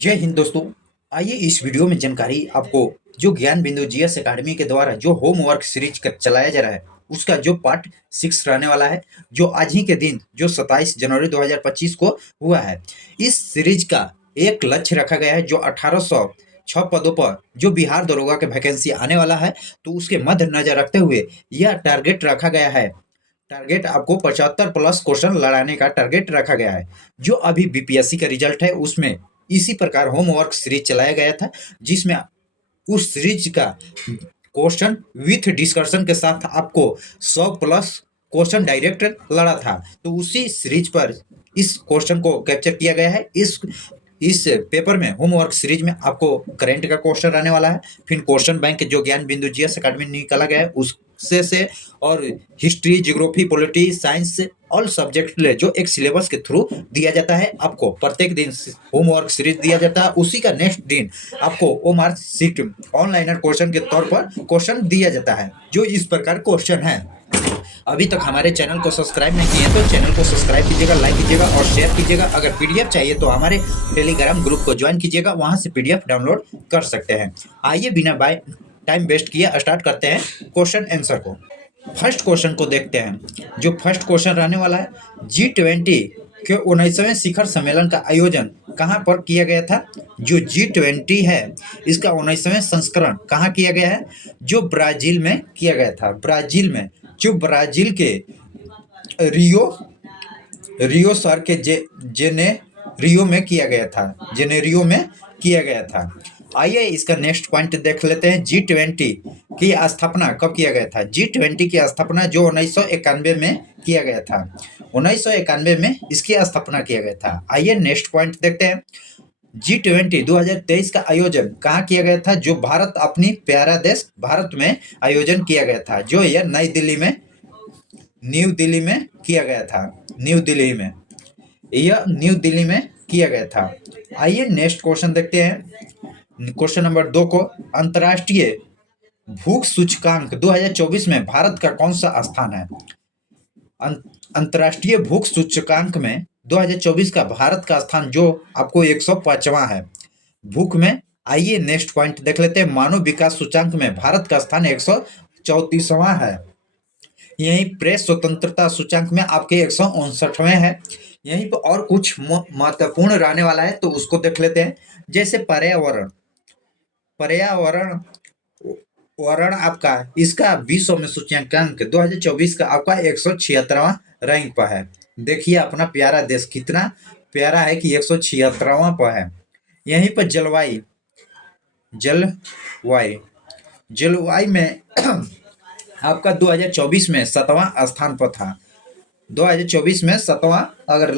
जय हिंद दोस्तों। आइए इस वीडियो में जानकारी आपको जो ज्ञान बिंदु जीएस एकेडमी के द्वारा जो होमवर्क सीरीज का चलाया जा रहा है उसका जो पार्ट 6 रहने वाला है, जो आज ही के दिन जो 27 जनवरी 2025 को हुआ है। इस सीरीज का एक लक्ष्य रखा गया है, जो 1806 पदों पर जो बिहार दरोगा के वैकेंसी आने वाला है, तो उसके मद्देनजर रखते हुए यह टारगेट रखा गया है। टारगेट आपको 75 प्लस क्वेश्चन लड़ाने का टारगेट रखा गया है। जो अभी बीपीएससी का रिजल्ट है उसमें इसी प्रकार होमवर्क सीरीज चलाया गया था, जिसमें उस सीरीज का क्वेश्चन विथ डिस्कशन के साथ आपको 100 प्लस क्वेश्चन डायरेक्ट लड़ा था। तो उसी सीरीज पर इस क्वेश्चन को कैप्चर किया गया है। इस पेपर में होमवर्क सीरीज में आपको करंट का क्वेश्चन रहने वाला है, फिर क्वेश्चन बैंक जो ज्ञान बिंदु जीएस एकेडमी निकाला गया है उससे से, और हिस्ट्री, ज्योग्राफी, पॉलिटी, साइंस से ऑल सब्जेक्ट ले जो एक सिलेबस के थ्रू दिया जाता है। आपको प्रत्येक दिन होमवर्क सीरीज दिया जाता है, उसी का नेक्स्ट दिन आपको ओ मार्क शीट ऑनलाइनर क्वेश्चन के तौर पर क्वेश्चन दिया जाता है। जो इस प्रकार क्वेश्चन है। अभी तक हमारे चैनल को सब्सक्राइब नहीं किए तो चैनल को सब्सक्राइब कीजिएगा, लाइक कीजिएगा और शेयर कीजिएगा। अगर पीडीएफ चाहिए तो हमारे टेलीग्राम ग्रुप को ज्वाइन कीजिएगा, वहां से पीडीएफ डाउनलोड कर सकते हैं। आइए बिना बाय टाइम वेस्ट किए स्टार्ट करते हैं क्वेश्चन आंसर को। फर्स्ट क्वेश्चन को देखते हैं। जो फर्स्ट क्वेश्चन रहने वाला है, G20 के 19वें शिखर सम्मेलन का आयोजन कहाँ पर किया गया था। जो G20 है इसका 19वें संस्करण कहाँ किया गया है, जो ब्राजील में किया गया था। ब्राजील में, जो ब्राजील के रियो शहर के जेनेरियो में किया गया था। जेनेरियो में किया गया था। आइए इसका नेक्स्ट पॉइंट देख लेते हैं। G20 की स्थापना कब किया गया था। G20 की स्थापना जो 1991 में किया गया था। 1991 में इसकी स्थापना किया गया था। आइए नेक्स्ट पॉइंट देखते हैं। G20 2023 का आयोजन कहाँ किया गया था। जो भारत, अपनी प्यारा देश भारत में आयोजन किया गया था। जो यह न्यू दिल्ली में किया गया था। न्यू दिल्ली में, यह न्यू दिल्ली में किया गया था। आइए नेक्स्ट क्वेश्चन देखते हैं। क्वेश्चन नंबर 2 को, अंतर्राष्ट्रीय भूख सूचकांक 2024 में भारत का कौन सा स्थान है। अंतर्राष्ट्रीय भूख सूचकांक में 2024 का भारत का स्थान जो आपको 105वां है भूख में। आइए नेक्स्ट पॉइंट देख लेते हैं। मानव विकास सूचकांक में भारत का स्थान 134वां है। यहीं प्रेस स्वतंत्रता सूचकांक में आपके 159वें है। यहीं पर और कुछ महत्वपूर्ण रहने वाला है, तो उसको देख लेते हैं। जैसे पर्यावरण आपका इसका विश्व में सूचकांक 2024 का आपका 176वां रैंक पर है। देखिए अपना प्यारा देश कितना प्यारा है कि 176वां पर है। यहीं पर जलवायु में आपका 2024 में 7वां स्थान पर था। 2024 में 7वां, अगर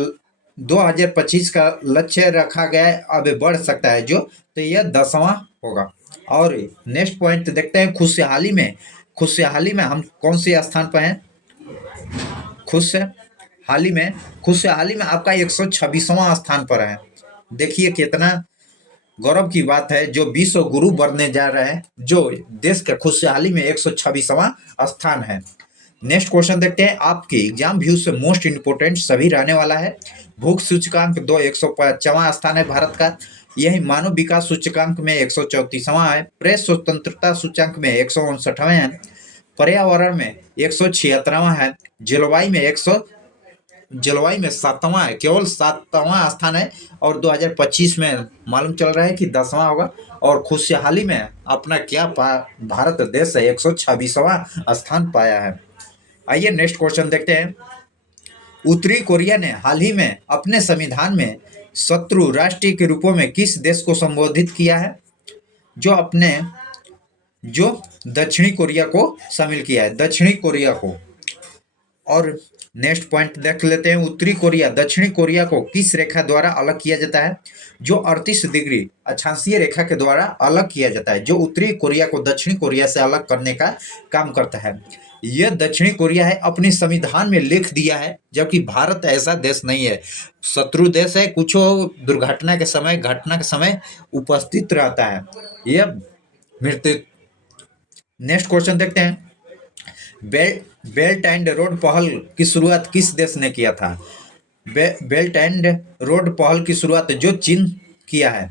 2025 का लक्ष्य रखा गया है, अब बढ़ सकता है जो, तो यह 10वां होगा। और नेक्स्ट पॉइंट देखते हैं। खुशहाली में हम कौन से स्थान पर हैं। खुशहाली में आपका 126वां स्थान पर है। देखिए कितना गौरव की बात है, जो विश्व गुरु बनने जा रहे हैं, जो देश के खुशहाली में 126वां स्थान है। नेक्स्ट क्वेश्चन देखते हैं। आपके एग्जाम व्यू से मोस्ट इंपोर्टेंट सभी रहने वाला है। भूख सूचकांक 105वां स्थान है भारत का। यही मानव विकास सूचकांक में 134वां है। प्रेस स्वतंत्रता सूचकांक में 159वां है। पर्यावरण में 176वां है। जलवायु में 7वां है, केवल 7वां स्थान है। और 2025 में मालूम चल रहा है कि 10वां होगा। और खुशहाली में अपना क्या भारत देश 126वां स्थान पाया है। आइए नेक्स्ट क्वेश्चन देखते हैं। उत्तरी कोरिया ने हाल ही में अपने संविधान में शत्रु राष्ट्र के रूपों में किस देश को संबोधित किया है। जो दक्षिणी कोरिया को शामिल किया है, दक्षिणी कोरिया को। और नेक्स्ट पॉइंट देख लेते हैं। उत्तरी कोरिया दक्षिणी कोरिया को किस रेखा द्वारा अलग किया जाता है। जो 38 डिग्री अक्षांशीय रेखा के द्वारा अलग किया जाता है, जो उत्तरी कोरिया को दक्षिणी कोरिया से अलग करने का काम करता है। यह दक्षिणी कोरिया है, अपने संविधान में लिख दिया है, जबकि भारत ऐसा देश नहीं है, शत्रु देश है। कुछ घटना के समय उपस्थित रहता है यह मृत्यु। नेक्स्ट क्वेश्चन देखते हैं। बेल्ट एंड रोड पहल की शुरुआत किस देश ने किया था। बेल्ट एंड रोड पहल की शुरुआत जो चीन किया है।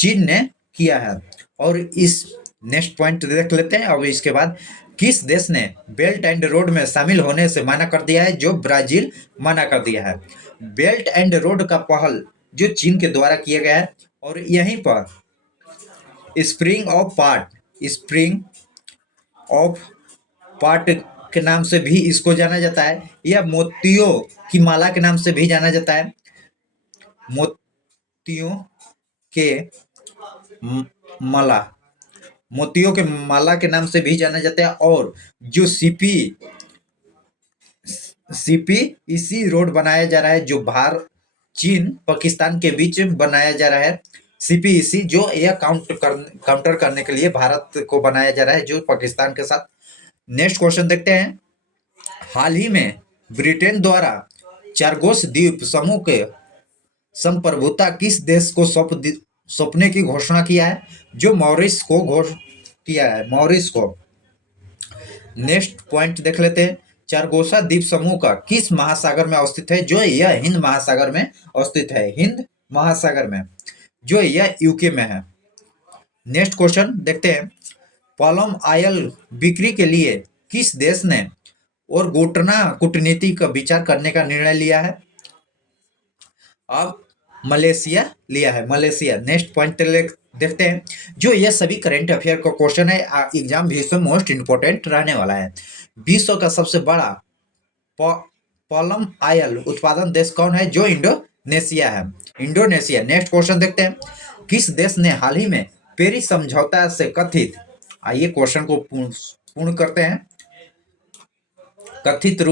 चीन ने किया है। और इस नेक्स्ट पॉइंट देख लेते हैं। और इसके बाद किस देश ने बेल्ट एंड रोड में शामिल होने से मना कर दिया है? जो ब्राजील मना कर दिया है। बेल्ट एंड रोड का पहल जो चीन के द्वारा किया गया है। और यहीं पर स्प्रिंग ऑफ पार्ट के नाम से भी इसको जाना जाता है, या मोतियों की माला के नाम से भी जाना जाता है। मोतियों के माला मोतियों के माला के नाम से भी जाना जाता है। और जो सीपी इसी रोड बनाया जा रहा है, जो भारत चीन पाकिस्तान के बीच बनाया जा रहा है। सीपीईसी जो यह काउंटर करने के लिए भारत को बनाया जा रहा है, जो पाकिस्तान के साथ। नेक्स्ट क्वेश्चन देखते हैं। हाल ही में ब्रिटेन द्वारा चारगोस द्वीप समूह के संप्रभुता किस देश को सौंपने की घोषणा किया है? जो मॉरिस को किया है, मॉरिस को। नेक्स्ट पॉइंट देख लेते हैं। चारगोसा द्वीप समूह का किस महासागर में अवस्थित है? जो यह हिंद महासागर में अवस्थित है, हिंद महासागर में, जो यह यूके में है। नेक्स्ट क्वेश्चन देखते हैं। पाल्म ऑयल बिक्री के लिए किस देश ने और गोटना कूटनीति का विचार करने का निर्णय लिया है? अब मलेशिया लिया है, मलेशिया। नेक्स्ट पॉइंट देखते हैं। जो ये सभी करंट अफेयर का क्वेश्चन है, एग्जाम भी इसमें मोस्ट इंपोर्टेंट रहने वाला है। विश्व का सबसे बड़ा पाल्म ऑयल उत्पादन देश कौन है? जो इंडोनेशिया है, इंडोनेशिया। नेक्स्ट क्वेश्चन देखते हैं। किस देश ने हाल ही में पेरिस समझौता से कथित, आइए क्वेश्चन को पूर्ण करते हैं, कथित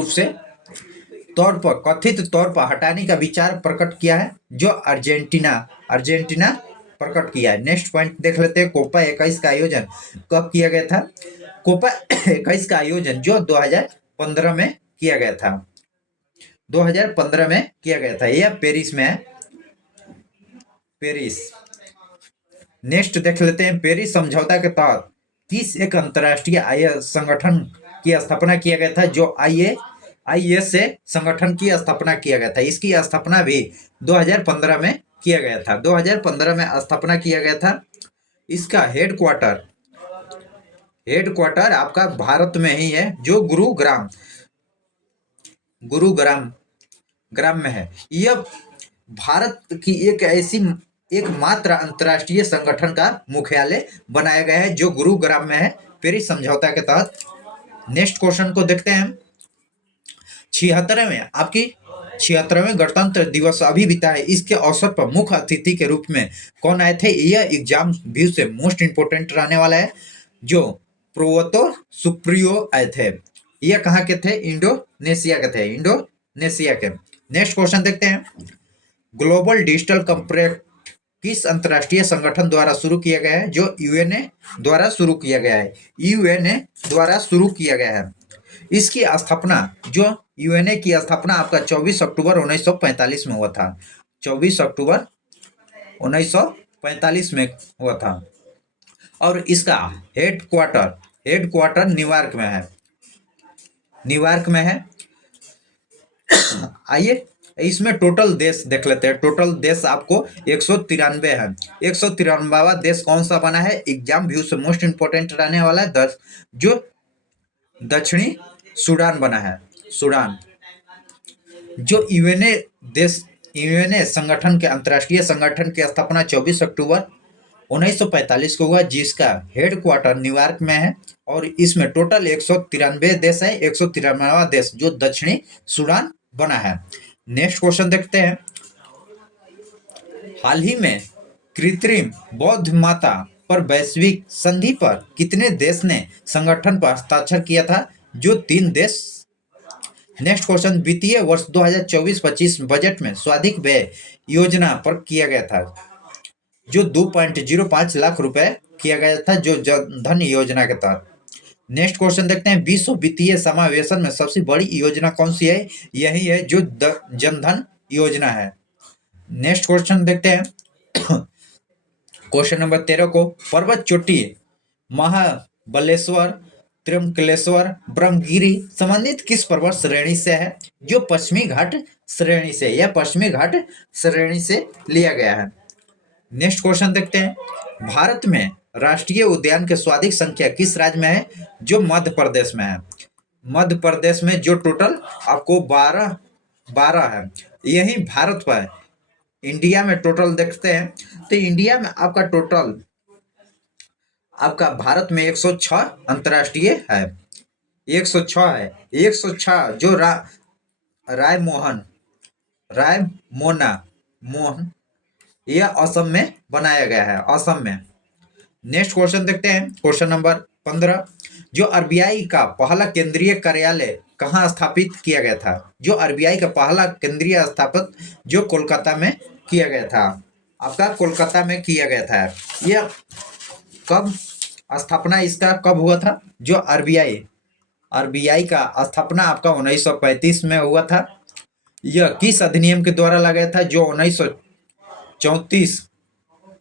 तौर पर हटाने का विचार प्रकट किया है? जो अर्जेंटीना प्रकट किया है। नेक्स्ट पॉइंट देख लेते हैं। कोपा 21 का आयोजन कब किया गया था? कोपा 21 का आयोजन जो 2015 में किया गया था, 2015 में किया गया था। यह पेरिस में है, पेरिस। नेक्स्ट देख लेते हैं। पेरिस समझौता के तहत किस एक अंतर्राष्ट्रीय संगठन की स्थापना किया गया था? जो आईएसए संगठन की स्थापना किया गया था। इसकी स्थापना भी 2015 में किया गया था, 2015 में स्थापना किया गया था। इसका हेडक्वार्टर आपका भारत में ही है, जो गुरुग्राम में है। यह भारत की एकमात्र अंतर्राष्ट्रीय संगठन का मुख्यालय बनाया गया है, जो गुरुग्राम में है, पेरिस समझौता के तहत। नेक्स्ट क्वेश्चन को देखते हैं। 76वें गणतंत्र दिवस अभी बीता है। इसके अवसर पर मुख्य अतिथि के रूप में कौन आए थे? यह एग्जाम व्यू से मोस्ट इंपोर्टेंट रहने वाला है। जो प्रोवतो सुप्रियो आए थे। यह कहाँ के थे? इंडोनेशिया के थे, इंडोनेशिया के। नेक्स्ट क्वेश्चन देखते हैं। ग्लोबल डिजिटल कॉम्पैक्ट किस अंतर्राष्ट्रीय संगठन द्वारा शुरू किया गया है? जो यूएनए द्वारा शुरू किया गया है, यूएनए द्वारा शुरू किया गया है। इसकी स्थापना, जो यूएनए की स्थापना आपका 24 अक्टूबर 1945 में हुआ था, 24 अक्टूबर 1945 में हुआ था। और इसका हेडक्वार्टर न्यूयॉर्क में है। आइए इसमें टोटल देश देख लेते हैं। टोटल देश आपको 193 है। 193वां देश कौन सा बना है? एग्जाम व्यू से मोस्ट इंपोर्टेंट रहने वाला है। जो दक्षिणी सूडान बना है, सूडान। जो यूएनए संगठन के अंतर्राष्ट्रीय संगठन की स्थापना 24 अक्टूबर 1945 को हुआ, जिसका हेडक्वार्टर न्यूयॉर्क में है। और इसमें टोटल 193 देश है। 193वां देश जो दक्षिणी सूडान बना है। नेक्स्ट क्वेश्चन देखते हैं। हाल ही में कृत्रिम बौद्ध माता पर वैश्विक संधि पर कितने देश ने संगठन पर हस्ताक्षर किया था? जो 3 देश। Next question. वित्तीय वर्ष 2024-25 बजट में स्वाधिक व्यय योजना पर किया गया था, जो 2.05 लाख रुपए किया गया था, जो जनधन योजना के तहत। नेक्स्ट क्वेश्चन देखते हैं। विश्व वित्तीय समावेशन में सबसे बड़ी योजना कौन सी है? यही है, जो जनधन योजना है। नेक्स्ट क्वेश्चन देखते हैं। क्वेश्चन नंबर 13 को। पर्वत चोटी महाबलेश्वर, त्र्यंबकेश्वर, ब्रह्मगिरी संबंधित किस पर्वत श्रेणी से है? जो पश्चिमी घाट श्रेणी से, यह पश्चिमी घाट श्रेणी से लिया गया है। नेक्स्ट क्वेश्चन देखते हैं, भारत में राष्ट्रीय उद्यान की सर्वाधिक संख्या किस राज्य में है? जो मध्य प्रदेश में है। मध्य प्रदेश में जो टोटल आपको 12 12 है। यही भारत पर इंडिया में टोटल देखते हैं तो इंडिया में आपका टोटल आपका भारत में 106 अंतर्राष्ट्रीय है। 106 है। 106 जो राय मोहन यह असम में बनाया गया है, असम में। नेक्स्ट क्वेश्चन देखते हैं, क्वेश्चन नंबर 15, जो आरबीआई का पहला केंद्रीय कार्यालय कहाँ स्थापित किया गया था? जो आरबीआई का पहला केंद्रीय स्थापित जो कोलकाता में किया गया था, आपका कोलकाता में किया गया था। यह कब स्थापना इसका कब हुआ था? जो आरबीआई का स्थापना आपका 1935 में हुआ था। यह किस अधिनियम के द्वारा लगाया था? जो 1934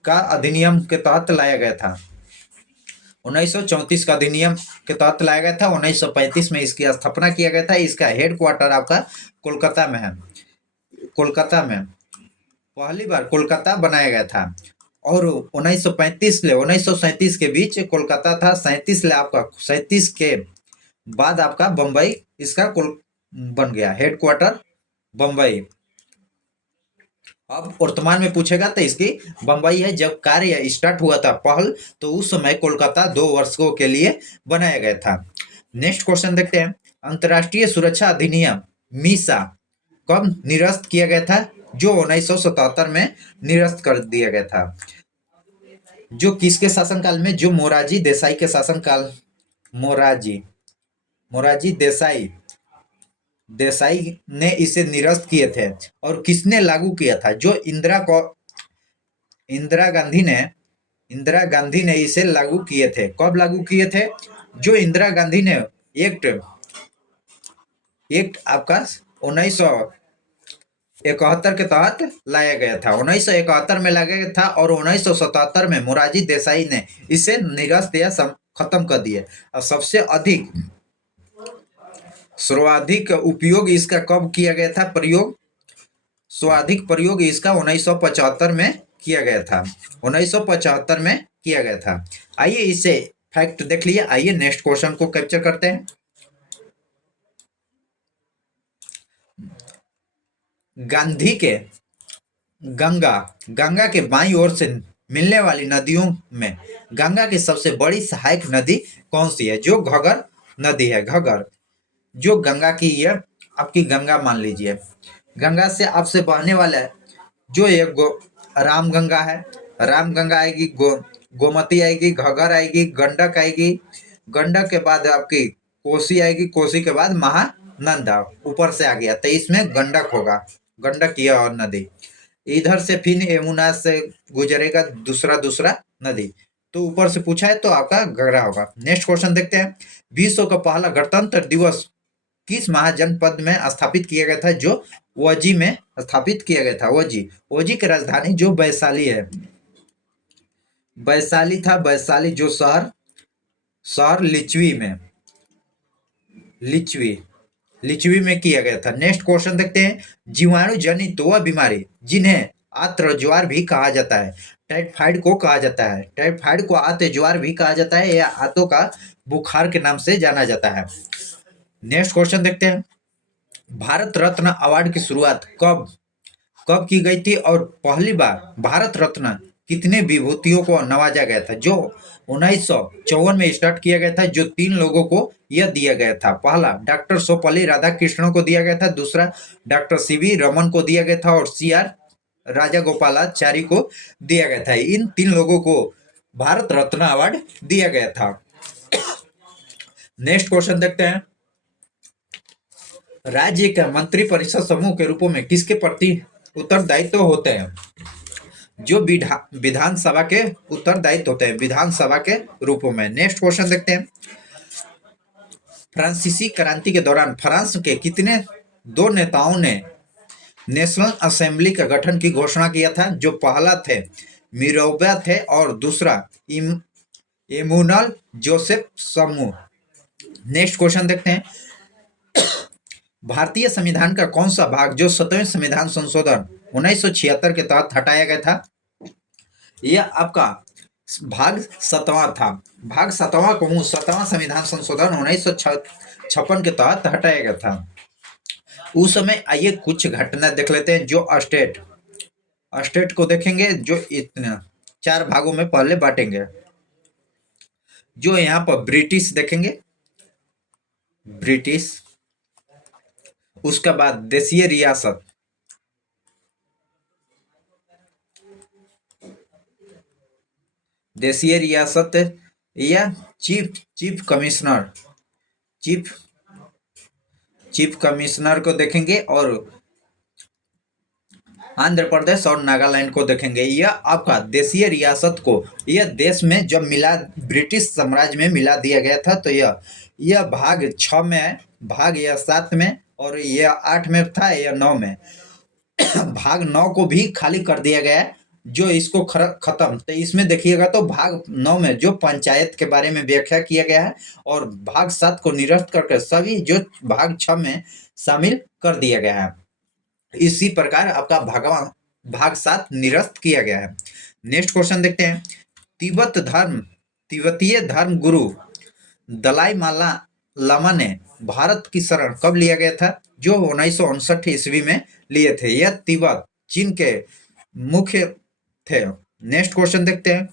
का अधिनियम के तहत लाया गया था। 1934 का अधिनियम के तहत लाया गया था। 1935 में इसकी स्थापना किया गया था। इसका हेडक्वार्टर आपका कोलकाता में है। कोलकाता में पहली बार कोलकाता बनाया गया था और 1935 से 1937 के बीच कोलकाता था। 37 के बाद आपका बम्बई इसका बन गया, हेडक्वार्टर बम्बई। अब वर्तमान में पूछेगा तो इसकी बम्बई है। जब कार्य स्टार्ट हुआ था पहल, तो उस समय कोलकाता 2 वर्षों के लिए बनाया गया था। नेक्स्ट क्वेश्चन देखते हैं, अंतर्राष्ट्रीय सुरक्षा अधिनियम मीसा कब निरस्त किया गया था? जो 1977 में निरस्त कर दिया गया था। जो किसके शासनकाल में? जो मोरारजी देसाई के शासनकाल। मोरारजी देसाई ने इसे निरस्त किए थे। और किसने लागू किया था? जो इंदिरा गांधी ने इसे लागू किए थे। कब लागू किए थे? जो इंदिरा गांधी ने एक्ट आपका 1971 के तहत लाया गया था। 1971 में लाया गया था और 1977 में मोरारजी देसाई ने इसे निरस्त या खत्म कर दिया। और सबसे सर्वाधिक उपयोग इसका कब किया गया था? सर्वाधिक प्रयोग इसका 1975 में किया गया था। 1975 में किया गया था। आइए इसे फैक्ट देख लिए। आइए नेक्स्ट क्वेश्चन को कैप्चर करते हैं। गंगा के बाईं ओर से मिलने वाली नदियों में गंगा की सबसे बड़ी सहायक नदी कौन सी है? जो घगर नदी है। घगर जो गंगा की, ये आपकी गंगा मान लीजिए। गंगा से आपसे बहने वाला है जो एक रामगंगा है। रामगंगा आएगी, गोमती आएगी, घगर आएगी, गंडक आएगी। गंडक के बाद आपकी कोसी आएगी। कोसी के बाद महानंदा ऊपर से आ गया, तो इसमें गंडक होगा। गंडक यह और नदी। इधर से फिर यमुना से गुजरेगा दूसरा नदी। तो ऊपर से पूछा है तो आपका घगरा होगा। नेक्स्ट क्वेश्चन देखते हैं, विश्व का पहला गणतंत्र दिवस किस महाजनपद में स्थापित किया गया था? जो वजी में स्थापित किया गया था। वजी की राजधानी जो वैशाली है। वैशाली था। वैशाली जो शहर लिच्छवी में किया गया था। नेक्स्ट क्वेश्चन देखते हैं, जीवाणु जनित वह बीमारी जिन्हें आत्र ज्वार भी कहा जाता है, टाइफाइड को कहा जाता है। टाइफाइड को आत्र ज्वार भी कहा जाता है या आंतों का बुखार के नाम से जाना जाता है। नेक्स्ट क्वेश्चन देखते हैं, भारत रत्न अवार्ड की शुरुआत कब की गई थी और पहली बार भारत रत्न कितने विभूतियों को नवाजा गया था? जो 1954 में स्टार्ट किया गया था। जो 3 लोगों को यह दिया गया था। पहला डॉक्टर सर्वपल्ली राधाकृष्णन को दिया गया था। दूसरा डॉक्टर सीवी रमन को दिया गया था और सीआर राजागोपालाचारी को दिया गया था। इन 3 लोगों को भारत रत्न अवार्ड दिया गया था। नेक्स्ट क्वेश्चन देखते हैं, राज्य के मंत्री परिषद समूह के रूपों में किसके प्रति उत्तरदायित्व होते हैं? जो विधानसभा के उत्तरदायित्व होते हैं, विधानसभा के रूपों में। नेक्स्ट क्वेश्चन देखते हैं, फ्रांसीसी क्रांति के दौरान फ्रांस के कितने 2 नेताओं ने नेशनल असेंबली का गठन की घोषणा किया था? जो पहला थे मिरोबा थे और दूसरा इमूनल जोसेफ समूह। नेक्स्ट क्वेश्चन देखते हैं, भारतीय संविधान का कौन सा भाग जो 7वें संविधान संशोधन 1976 के तहत हटाया गया था? यह आपका भाग 7वां था। भाग 7वां को 7वां संविधान संशोधन 1956 के तहत हटाया गया था। उस समय आइए कुछ घटना देख लेते हैं। जो स्टेट स्टेट को देखेंगे, जो इतना 4 भागों में पहले बांटेंगे। जो यहाँ पर ब्रिटिश देखेंगे, ब्रिटिश, उसका बाद देशीय रियासत, देशीय रियासत या chief commissioner, chief chief commissioner को देखेंगे, और आंध्र प्रदेश और नागालैंड को देखेंगे। यह आपका देशीय रियासत को यह देश में जब मिला, ब्रिटिश साम्राज्य में मिला दिया गया था, तो यह भाग 6 में, भाग यह 7 में, और यह 8 में था, यह 9 में। भाग 9 को भी खाली कर दिया गया है, जो इसको खत्म। तो इसमें देखिएगा तो भाग 9 में जो पंचायत के बारे में व्याख्या किया गया है, और भाग 7 को निरस्त करके सभी जो भाग 6 में शामिल कर दिया गया है। इसी प्रकार आपका भाग 7 निरस्त किया गया है। नेक्स्ट क्वेश्चन देखते हैं। तिब्बतीय धर्म गुरु दलाई लामा ने भारत की शरण कब लिया गया था? जो 1959 ईस्वी में लिए थे। यह तिब्बत चीन के मुख्य थे। नेक्स्ट क्वेश्चन देखते हैं।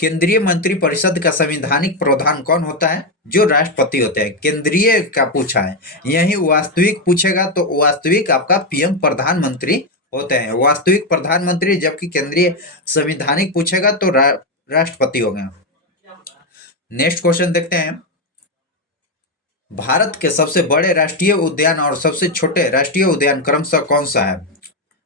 केंद्रीय मंत्रिपरिषद का संवैधानिक प्रधान कौन होता है? जो राष्ट्रपति होते हैं। केंद्रीय का पूछा है, यही वास्तविक पूछेगा तो वास्तविक आपका पीएम प्रधानमंत्री होते हैं, वास्तविक प्रधानमंत्री। जबकि केंद्रीय संवैधानिक पूछेगा तो राष्ट्रपति हो गए। नेक्स्ट क्वेश्चन देखते हैं। भारत के सबसे बड़े राष्ट्रीय उद्यान और सबसे छोटे राष्ट्रीय उद्यान क्रमशः कौन सा है?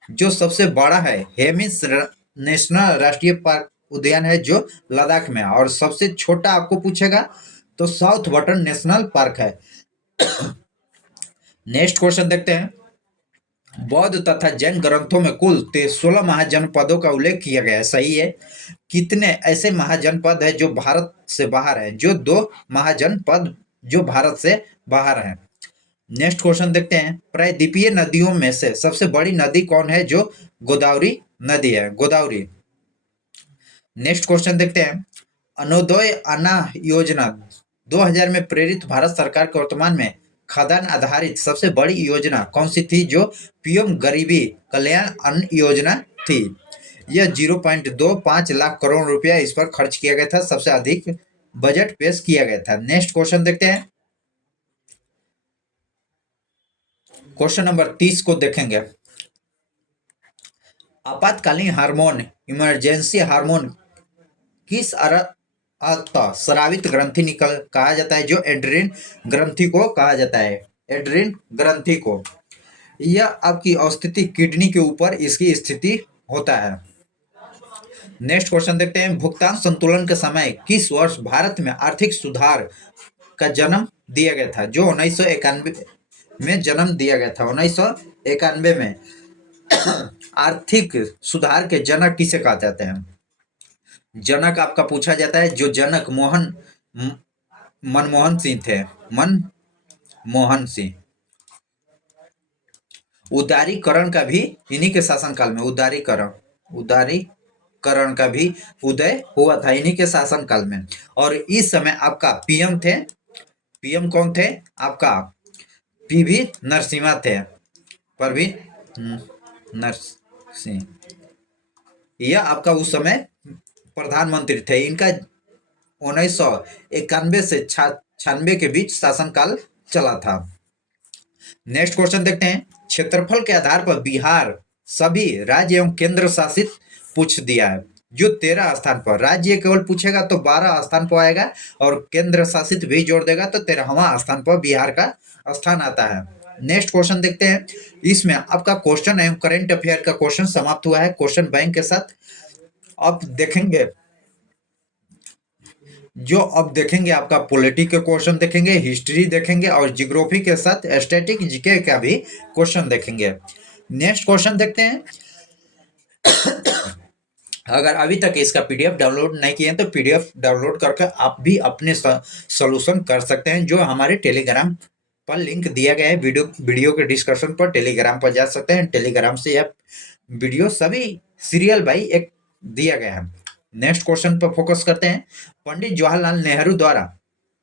जो सबसे बड़ा है हेमिस नेशनल राष्ट्रीय पार्क उद्यान है, जो लद्दाख में है। और सबसे छोटा आपको पूछेगा तो साउथ बटन नेशनल पार्क है। नेक्स्ट क्वेश्चन देखते हैं। बौद्ध तथा जैन ग्रंथों में कुल 16 महाजनपदों का उल्लेख किया गया है, सही है। कितने ऐसे महाजनपद है जो भारत से बाहर है? जो 2 महाजनपद जो भारत से बाहर है। नेक्स्ट क्वेश्चन देखते हैं। प्रायद्वीपीय नदियों में से सबसे बड़ी नदी कौन है? जो गोदावरी नदी है, गोदावरी। नेक्स्ट क्वेश्चन देखते हैं। अन्योदय अन्न योजना 2000 में प्रेरित भारत सरकार के वर्तमान में खाद्यान्न आधारित सबसे बड़ी योजना कौन सी थी? जो पीएम गरीबी कल्याण अन्न योजना थी। यह 0.25 लाख करोड़ रुपया इस पर खर्च किया गया था। सबसे अधिक बजट पेश किया गया था। नेक्स्ट क्वेश्चन देखते हैं। क्वेश्चन नंबर 30 को देखेंगे। आपातकालीन हार्मोन, इमरजेंसी हार्मोन किस स्रावित ग्रंथि निकल कहा जाता है? जो एड्रिन ग्रंथि को कहा जाता है, एड्रिन ग्रंथि को। यह आपकी स्थिति किडनी के ऊपर इसकी स्थिति होता है। नेक्स्ट क्वेश्चन देखते हैं। भुगतान संतुलन के समय किस वर्ष भारत में आर्थिक सुधार का जन्म दिया गया था? जो 1991 में जन्म दिया गया था। 1991 में आर्थिक सुधार के जनक किसे कहा जाते हैं? जनक आपका पूछा जाता है, जो जनक मनमोहन सिंह थे, मनमोहन सिंह। उदारीकरण का भी इन्हीं के शासनकाल में, उदारीकरण का भी उदय हुआ था इन्हीं के शासनकाल में। और इस समय आपका पीएम थे, पीएम कौन थे? आपका पीवी नरसिम्हा थे, पीवी नरसिंह। यह आपका उस समय प्रधानमंत्री थे। इनका 1991 से 96 के बीच शासनकाल चला था। नेक्स्ट क्वेश्चन देखते हैं। क्षेत्रफल के आधार पर बिहार सभी राज्य एवं केंद्र शासित पूछ दिया है। जो 13 स्थान पर, राज्य केवल पूछेगा तो 12 स्थान पर आएगा, और केंद्र शासित भी जोड़ देगा तो 13वां स्थान पर बिहार का स्थान आता है। नेक्स्ट क्वेश्चन देखते हैं। इसमें आपका क्वेश्चन एवं करंट अफेयर का क्वेश्चन समाप्त हुआ है क्वेश्चन बैंक के साथ। अब देखेंगे आपका पॉलिटिक्स के क्वेश्चन देखेंगे, हिस्ट्री देखेंगे, और जियोग्राफी के साथ स्टैटिक जीके का भी क्वेश्चन देखेंगे। नेक्स्ट क्वेश्चन देखते हैं। अगर अभी तक इसका पीडीएफ डाउनलोड नहीं किए हैं तो पीडीएफ डाउनलोड करके आप भी अपने सॉल्यूशन कर सकते हैं, जो हमारे टेलीग्राम पर लिंक दिया गया है। वीडियो के डिस्क्रिप्शन पर टेलीग्राम पर जा सकते हैं। टेलीग्राम से आप वीडियो सभी सीरियल बाई एक दिया गया है। नेक्स्ट क्वेश्चन पर फोकस करते हैं। पंडित जवाहरलाल नेहरू द्वारा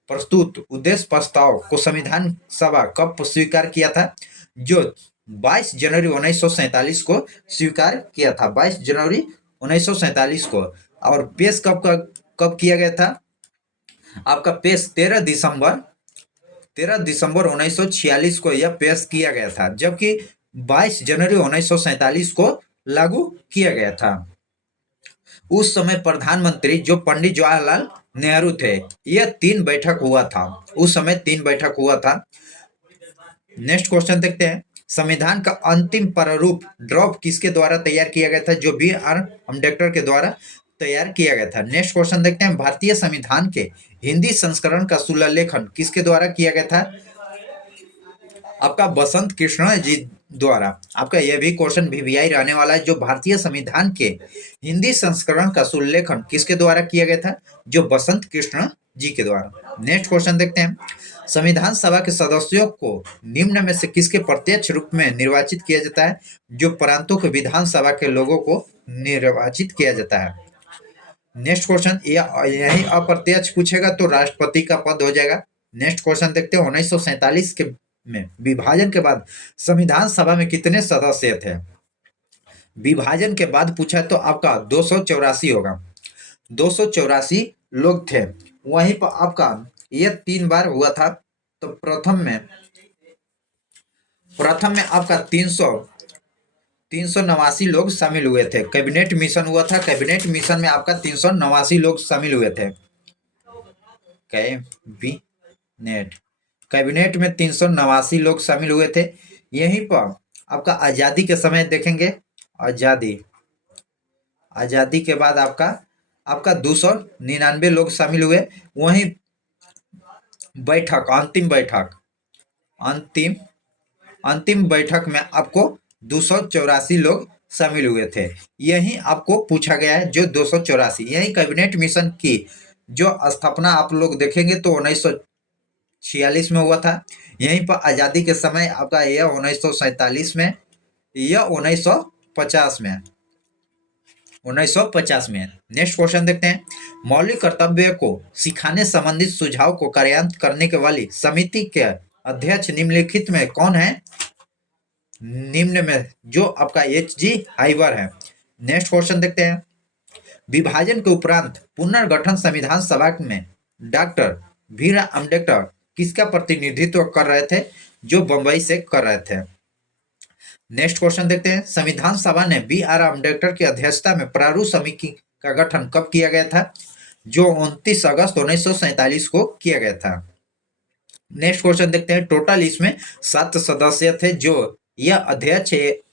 प्रस्तुत उद्देश्य प्रस्ताव को संविधान सभा कब स्वीकार किया था? जो 22 जनवरी 1947 को स्वीकार किया था, 22 जनवरी 1947 को। और पेश कब किया गया था? आपका पेश 13 दिसंबर 1946 को यह पेश किया गया था, जबकि 22 जनवरी 1947 को लागू किया गया था। उस समय प्रधानमंत्री जो पंडित जवाहरलाल नेहरू थे। यह 3 बैठक हुआ था, उस समय 3 बैठक हुआ था। नेक्स्ट क्वेश्चन देखते हैं। संविधान का अंतिम प्रारूप ड्राफ्ट किसके द्वारा तैयार किया गया था? जो बी.आर. अम्बेडकर के द्वारा तैयार किया गया था। नेक्स्ट क्वेश्चन देखते हैं। भारतीय संविधान के हिंदी संस्करण का शिलालेखन किसके द्वारा किया गया था? आपका बसंत कृष्ण जी द्वारा। आपका यह भी क्वेश्चन वीवीआई रहने वाला है। जो भारतीय संविधान के हिंदी संस्करण का उल्लेखन किसके द्वारा किया गया था? जो बसंत कृष्ण जी के द्वारा। नेक्स्ट क्वेश्चन देखते हैं। संविधान सभा के सदस्यों को निम्न में से किसके प्रत्यक्ष रूप में निर्वाचित किया जाता है? जो प्रांतों के विधानसभा के लोगों को निर्वाचित किया जाता है। नेक्स्ट क्वेश्चन, यही अप्रत्यक्ष पूछेगा तो राष्ट्रपति का पद हो जाएगा। नेक्स्ट क्वेश्चन देखते हैं। 1947 के में विभाजन के बाद संविधान सभा में कितने सदस्य थे? विभाजन के बाद पूछा तो आपका 284 होगा, 284 लोग थे। वहीं पर आपका यह 3 बार हुआ था। तो प्रथम में आपका 389 लोग शामिल हुए थे। कैबिनेट मिशन हुआ था, कैबिनेट मिशन में आपका 389 लोग शामिल हुए थे। कैबिनेट में 389 लोग शामिल हुए थे। यहीं पर आपका आजादी के समय देखेंगे। आजादी के बाद आपका 299 लोग शामिल हुए। वहीं अंतिम बैठक में आपको 284 लोग शामिल हुए थे। यही आपको पूछा गया है, जो 284। यही कैबिनेट मिशन की जो स्थापना आप लोग देखेंगे तो 1946 में हुआ था। यहीं पर आजादी के समय आपका यह 1947 में, यह 1950 में। नेक्स्ट क्वेश्चन देखते हैं। मौलिक कर्तव्य को सिखाने संबंधित सुझाव को कार्यान्वित करने के वाली समिति के अध्यक्ष निम्नलिखित में कौन है? निम्न में जो आपका H.G. हाइवर है। नेक्स्ट क्वेश्चन देखते हैं। विभाजन के उपरांत पुनर्गठन संविधान सभा में डॉक्टर भीमराव अम्बेडकर किसका प्रतिनिधित्व कर रहे थे? जो बंबई से कर रहे थे। नेक्स्ट क्वेश्चन देखते हैं। संविधान सभा ने बी.आर. अम्बेडकर की अध्यक्षता में प्रारूप समिति का गठन कब किया गया था? जो 29 अगस्त 1947 को किया गया था। नेक्स्ट क्वेश्चन देखते हैं। टोटल इसमें 7 सदस्य थे, जो यह अध्यक्ष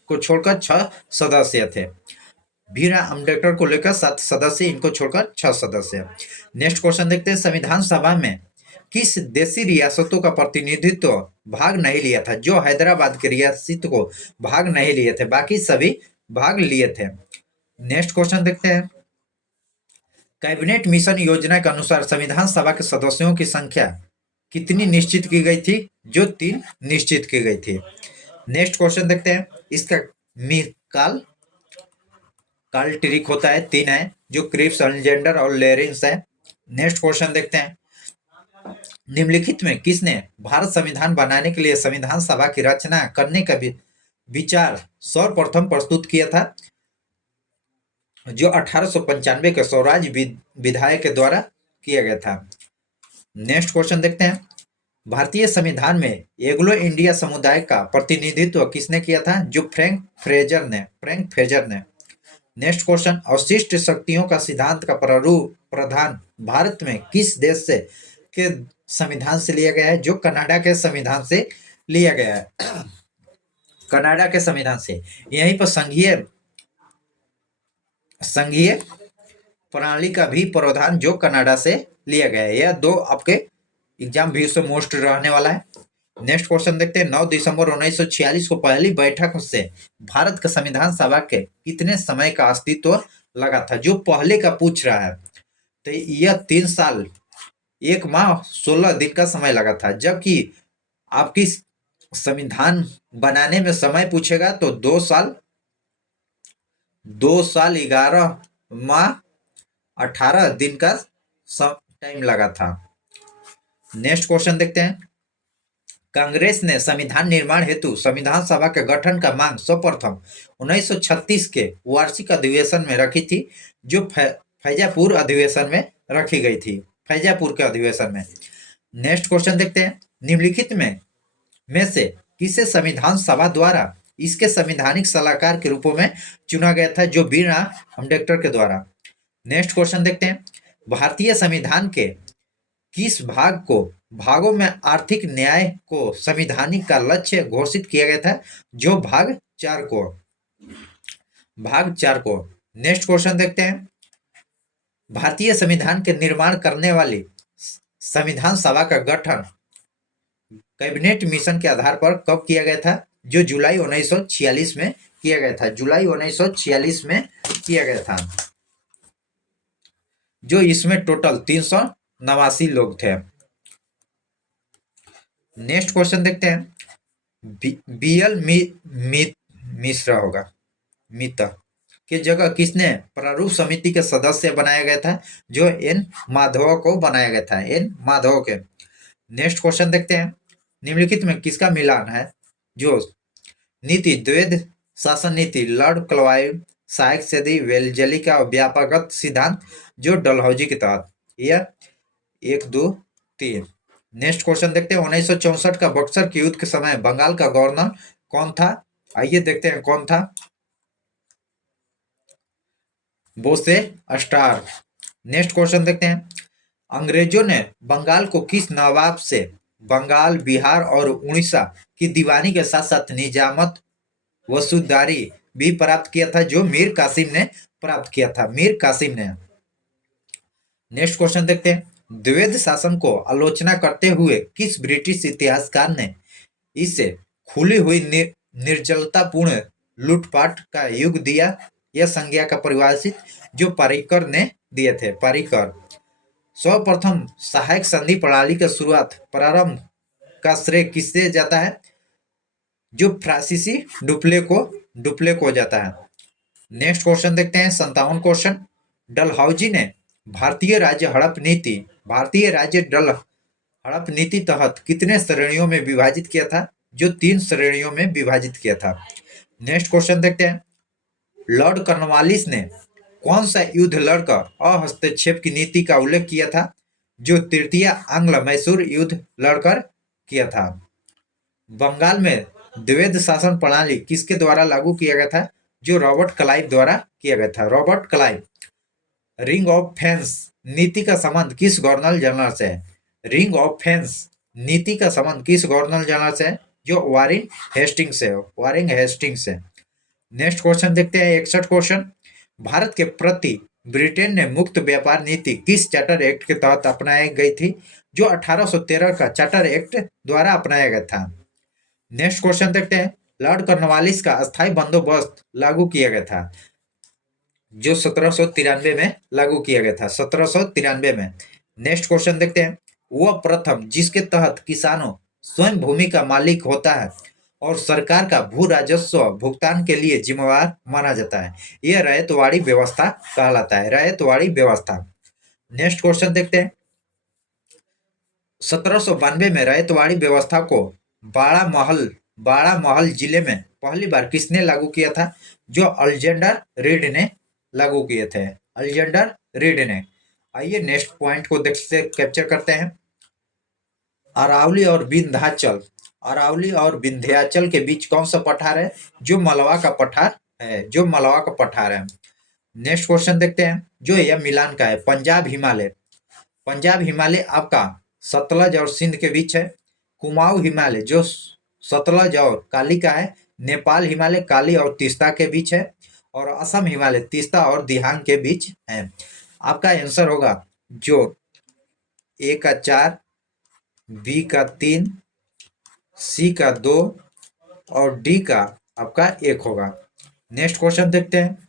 को छोड़कर 6 सदस्य थे। भीमराव अम्बेडकर को लेकर 7 सदस्य, इनको छोड़कर 6 सदस्य। नेक्स्ट क्वेश्चन देखते हैं। संविधान सभा में किस देशी रियासतों का प्रतिनिधित्व भाग नहीं लिया था? जो हैदराबाद की रियासत को भाग नहीं लिए थे, बाकी सभी भाग लिए थे। नेक्स्ट क्वेश्चन देखते हैं। कैबिनेट मिशन योजना के अनुसार संविधान सभा के सदस्यों की संख्या कितनी निश्चित की गई थी? जो 3 निश्चित की गई थी। नेक्स्ट क्वेश्चन देखते हैं। इसका काल ट्रिक होता है, 3 है, जो क्रिप्स, अलेक्जेंडर और लेरिंस है। नेक्स्ट क्वेश्चन देखते हैं। निम्नलिखित में किसने भारत संविधान बनाने के लिए संविधान सभा की रचना करने का विचार सर्वप्रथम प्रस्तुत किया था? जो 1895 के स्वराज विधायक के द्वारा किया गया था। नेक्स्ट क्वेश्चन देखते हैं। भारतीय संविधान में एंग्लो इंडिया समुदाय का प्रतिनिधित्व किसने किया था? जो फ्रैंक फ्रेजर ने। Next question. अवशिष्ट शक्तियों का सिद्धांत का प्रारूप प्रधान भारत में किस देश से के संविधान से लिया गया है? जो कनाडा के संविधान से लिया गया है। कनाडा के संविधान से। यहीं पर संघीय प्रणाली का भी प्रावधान जो कनाडा से लिया गया है। यह 2 आपके एग्जाम व्यू से मोस्ट रहने वाला है। नेक्स्ट क्वेश्चन देखते हैं। 9 दिसंबर 1946 को पहली बैठक से भारत का संविधान सभा के कितने समय का अस्तित्व लगा था? जो पहले का पूछ रहा है तो यह 3 साल 1 माह 16 दिन का समय लगा था। जबकि आपकी संविधान बनाने में समय पूछेगा तो 2 साल 11 माह 18 दिन का टाइम लगा था। नेक्स्ट क्वेश्चन देखते हैं। कांग्रेस ने संविधान निर्माण हेतु संविधान सभा के गठन का मांग सर्वप्रथम 1936 के वार्षिक अधिवेशन में रखी थी, जो फैजापुर अधिवेशन में रखी गई थी, फैजापुर के अधिवेशन में। नेक्स्ट क्वेश्चन देखते हैं। निम्नलिखित में से किसे संविधान सभा द्वारा इसके संवैधानिक सलाहकार के रूप में चुना गया था, जो बी आर अम्बेडकर के द्वारा। नेक्स्ट क्वेश्चन देखते हैं। भारतीय संविधान के किस भागों में आर्थिक न्याय को संवैधानिक का लक्ष्य घोषित किया गया था, जो भाग 4 को। नेक्स्ट क्वेश्चन देखते हैं। भारतीय संविधान के निर्माण करने वाली संविधान सभा का गठन कैबिनेट मिशन के आधार पर कब किया गया था, जो जुलाई 1946 में किया गया था, जुलाई 1946 में किया गया था, जो इसमें टोटल 389 लोग थे। नेक्स्ट क्वेश्चन देखते हैं। बीएल मिश्रा होगा, मिता की जगह किसने प्रारूप समिति के सदस्य बनाया गया था, जो एन माधव को बनाया गया था, एन माधव के। नेक्स्ट क्वेश्चन देखते हैं। निम्नलिखित में किसका मिलान है, जो नीति द्वैध शासन नीति लॉर्ड क्लाइव सहायक सदी वेलजली का व्यापकगत सिद्धांत, जो डलहौजी के तहत। यह 1 2 3। नेक्स्ट क्वेश्चन देखते हैं। 1964 का बक्सर के युद्ध के समय बंगाल का गवर्नर कौन था, आइए देखते हैं कौन था, बोसे स्टार। नेक्स्ट क्वेश्चन देखते हैं। अंग्रेजों ने बंगाल को किस नवाब से बंगाल, बिहार और उड़ीसा की दीवानी के साथ साथ निजामत वसूलदारी भी प्राप्त किया था, जो मीर कासिम ने प्राप्त किया था, मीर कासिम ने। नेक्स्ट क्वेश्चन देखते हैं। द्वैध शासन को आलोचना करते हुए किस ब्रिटिश इतिहासकार ने इसे खुली हुई निर्जलतापूर्ण लूटपाट का युग दिया, यह संज्ञा का परिभाषित, जो पारिकर ने दिए थे, पारिकर। सर्वप्रथम सहायक संधि प्रणाली का शुरुआत प्रारंभ का श्रेय किससे जाता है, जो फ्रांसीसी डुप्ले को जाता है। नेक्स्ट क्वेश्चन देखते हैं। 57 क्वेश्चन। डलहौजी ने भारतीय राज्य हड़प नीति तहत कितने श्रेणियों में विभाजित किया था, जो 3 श्रेणियों में विभाजित किया था। नेक्स्ट क्वेश्चन देखते हैं। लॉर्ड कॉर्नवालिस ने कौन सा युद्ध लड़कर अहस्तक्षेप की नीति का उल्लेख किया था, जो तृतीय आंग्ल मैसूर युद्ध लड़कर किया था। बंगाल में द्वैध शासन प्रणाली किसके द्वारा लागू किया गया था, जो रॉबर्ट क्लाइव द्वारा किया गया था, Robert Clive. Ring of fence नीति का संबंध किस गवर्नर जनरल से है, रिंग ऑफ फेंस नीति का संबंध किस गवर्नर जनरल से है, जो वारिंग हेस्टिंग्स से। नेक्स्ट क्वेश्चन देखते हैं। 61 क्वेश्चन। भारत के प्रति ब्रिटेन ने मुक्त व्यापार नीति किस चार्टर एक्ट के तहत अपनाई गई थी, जो 1813 का चार्टर एक्ट द्वारा अपनाया गया था। नेक्स्ट क्वेश्चन देखते हैं। लॉर्ड कॉर्नवालिस का अस्थायी बंदोबस्त लागू किया गया था, जो 1793 में लागू किया गया था, 1793 में। नेक्स्ट क्वेश्चन देखते हैं। वह प्रथम जिसके तहत किसानों स्वयं भूमि का मालिक होता है और सरकार का भू राजस्व भुगतान के लिए जिम्मेवार माना जाता है, यह रैयतवाड़ी व्यवस्था कहलाता है, रैयतवाड़ी व्यवस्था। नेक्स्ट क्वेश्चन देखते हैं। 1792 में रैयतवाड़ी व्यवस्था को बाड़ा महल जिले में पहली बार किसने लागू किया था, जो अलेक्जेंडर रीड ने लागू किए थे, अलेक्जेंडर रीड ने। आइए नेक्स्ट पॉइंट को देखते कैप्चर करते हैं। अरावली और विंध्याचल के बीच कौन सा पठार है, जो मालवा का पठार है, जो मालवा का पठार है। नेक्स्ट क्वेश्चन देखते हैं, जो यह मिलान का है। पंजाब हिमालय आपका सतलज और सिंध के बीच है। कुमाऊं हिमालय जो सतलज और काली का है। नेपाल हिमालय काली और तीस्ता के बीच है। और असम हिमालय तीस्ता और दिहांग के बीच है। आपका आंसर होगा जो ए का 4, बी का 3, सी का 2 और डी का आपका 1 होगा। नेक्स्ट क्वेश्चन देखते हैं।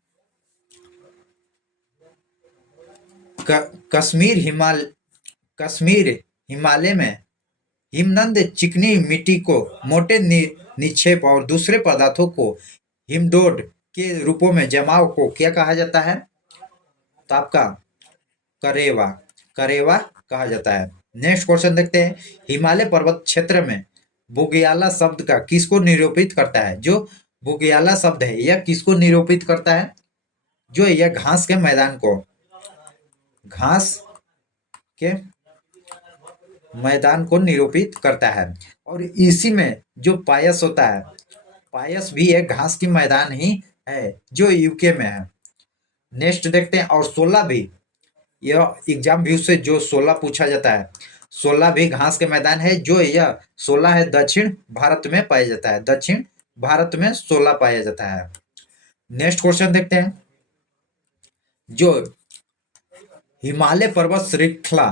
कश्मीर हिमालय में हिमनद चिकनी मिट्टी को मोटे निक्षेप और दूसरे पदार्थों को हिमडोड के रूपों में जमाव को क्या कहा जाता है, तो आपका करेवा, करेवा कहा जाता है। नेक्स्ट क्वेश्चन देखते हैं, हिमालय पर्वत क्षेत्र में बुग्याला शब्द का किसको निरूपित करता है? जो बुग्याला शब्द है यह किसको निरूपित करता है? जो यह घास के मैदान को, घास के मैदान को निरूपित करता है। और इसी में जो पायस होता है, पायस भी एक घास की मैदान ही है जो यूके में है। नेक्स्ट देखते हैं, और सोला भी, यह एग्जाम व्यू से जो सोला पूछा जाता है, सोला भी घास के मैदान है। जो यह सोला है दक्षिण भारत में पाया जाता है, दक्षिण भारत में सोला पाया जाता है। नेक्स्ट क्वेश्चन देखते हैं, जो हिमालय पर्वत श्रृंखला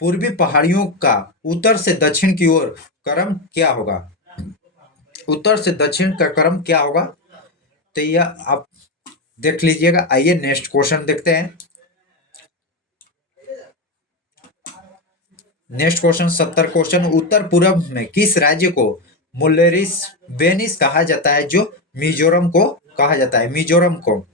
पूर्वी पहाड़ियों का उत्तर से दक्षिण की ओर क्रम क्या होगा? उत्तर से दक्षिण का क्रम क्या होगा? तो यह आप देख लीजिएगा। आइए नेक्स्ट क्वेश्चन देखते हैं। नेक्स्ट क्वेश्चन 70 क्वेश्चन, उत्तर पूर्व में किस राज्य को मुल्लेरिस बेनिस कहा जाता है? जो मिजोरम को कहा जाता है, मिजोरम को।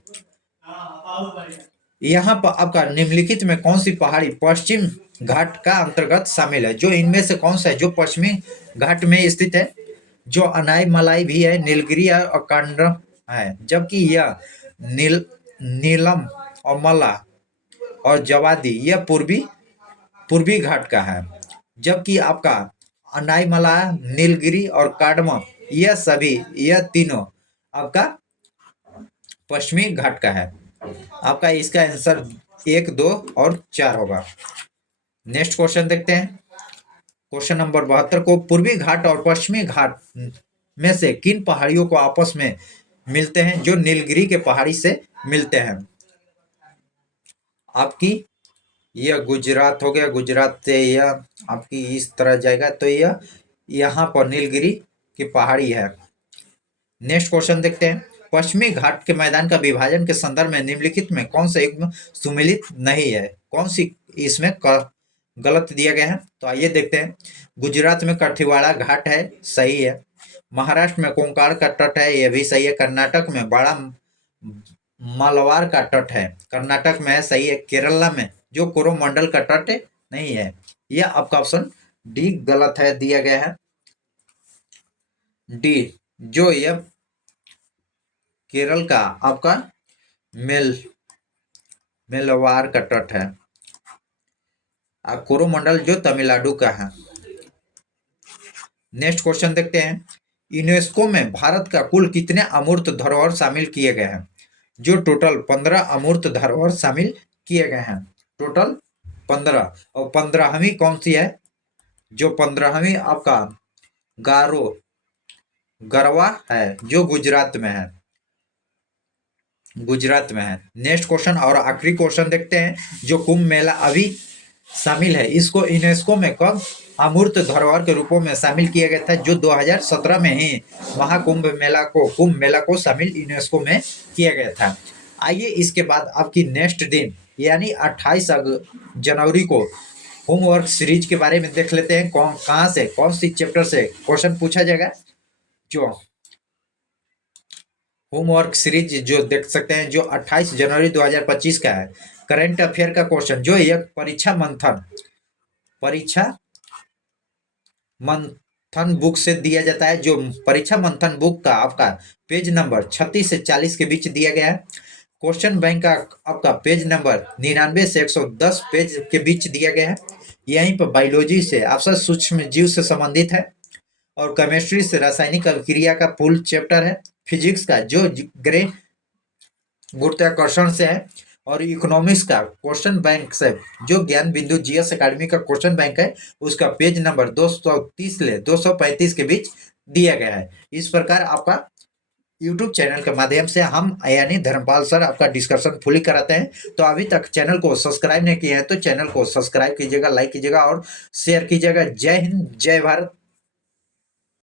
यहाँ पर आपका निम्नलिखित में कौन सी पहाड़ी पश्चिम घाट का अंतर्गत शामिल है? जो इनमें से कौन सा है जो पश्चिमी घाट में स्थित है? जो अनाई मलाई भी है, नीलगिरी और कांडम है। जबकि यह नीलम और मला और जवादी यह पूर्वी घाट का है। जबकि आपका अनाईमला, नीलगिरी और कार्डमम यह तीनों आपका पश्चिमी घाट का है। आपका इसका आंसर 1, 2 और 4 होगा। नेक्स्ट क्वेश्चन देखते हैं, क्वेश्चन नंबर 72 को, पूर्वी घाट और पश्चिमी घाट में से किन पहाड़ियों को आपस में मिलते हैं? जो नीलगिरी के पहाड़ी से मिलते हैं। आपकी यह गुजरात हो गया, गुजरात से यह आपकी इस तरह जाएगा, तो यह यहाँ पर नीलगिरी की पहाड़ी है। नेक्स्ट क्वेश्चन देखते हैं, पश्चिमी घाट के मैदान का विभाजन के संदर्भ में निम्नलिखित में कौन सा एक सुमेलित नहीं है? कौन सी इसमें गलत दिया गया है? तो आइए देखते हैं। गुजरात में कठिवाड़ा घाट है, सही है। महाराष्ट्र में कोंकाड़ का तट है, यह भी सही है। कर्नाटक में बड़ा मालवार का तट है, कर्नाटक में है, सही है। केरला में जो कोरोमंडल का तट नहीं है, यह आपका ऑप्शन डी गलत है, दिया गया है डी, जो यह केरल का आपका मेलवार का तट है। कोरोमंडल जो तमिलनाडु का है। नेक्स्ट क्वेश्चन देखते हैं, यूनेस्को में भारत का कुल कितने अमूर्त धरोहर शामिल किए गए हैं? जो टोटल 15 अमूर्त धरोहर शामिल किए गए हैं, टोटल 15। और 15वीं कौन सी है? जो 15वीं आपका गरवा है, जो गुजरात में है, गुजरात में है। नेक्स्ट क्वेश्चन और आखिरी क्वेश्चन देखते हैं, जो कुंभ मेला अभी शामिल है, इसको यूनेस्को में कब अमूर्त धरोहर के रूपों में शामिल किया गया था? जो 2017 में ही कुंभ मेला को शामिल यूनेस्को में किया गया था। आइए इसके बाद आपकी नेक्स्ट दिन यानी 28 जनवरी को होमवर्क सीरीज के बारे में देख लेते हैं। कहाँ से कौन सी चैप्टर से क्वेश्चन पूछा जाएगा। जो होमवर्क सीरीज जो देख सकते हैं, जो 28 जनवरी 2025 का है, करंट अफेयर का क्वेश्चन, जो एक परीक्षा मंथन बुक से दिया जाता है। जो परीक्षा मंथन बुक का आपका पेज नंबर 36 से 40 के बीच दिया गया है। क्वेश्चन बैंक का आपका पेज नंबर 99 से 110 पेज के बीच दिया गया है। यहीं पर बायोलॉजी से आपका सूक्ष्म जीव से संबंधित है, और केमिस्ट्री से रासायनिक अभिक्रिया का फुल चैप्टर है। फिजिक्स का जो ग्रे गुरुत्वाकर्षण से है, और इकोनॉमिक्स का क्वेश्चन बैंक से जो ज्ञान बिंदु जीएस एकेडमी का क्वेश्चन बैंक है, उसका पेज नंबर 230 से 235 के बीच दिया गया है। इस प्रकार आपका यूट्यूब चैनल के माध्यम से हम यानी धर्मपाल सर आपका डिस्कशन फुली कराते हैं। तो अभी तक चैनल को सब्सक्राइब नहीं किया है तो चैनल को सब्सक्राइब कीजिएगा, लाइक कीजिएगा और शेयर कीजिएगा। जय हिंद, जय भारत।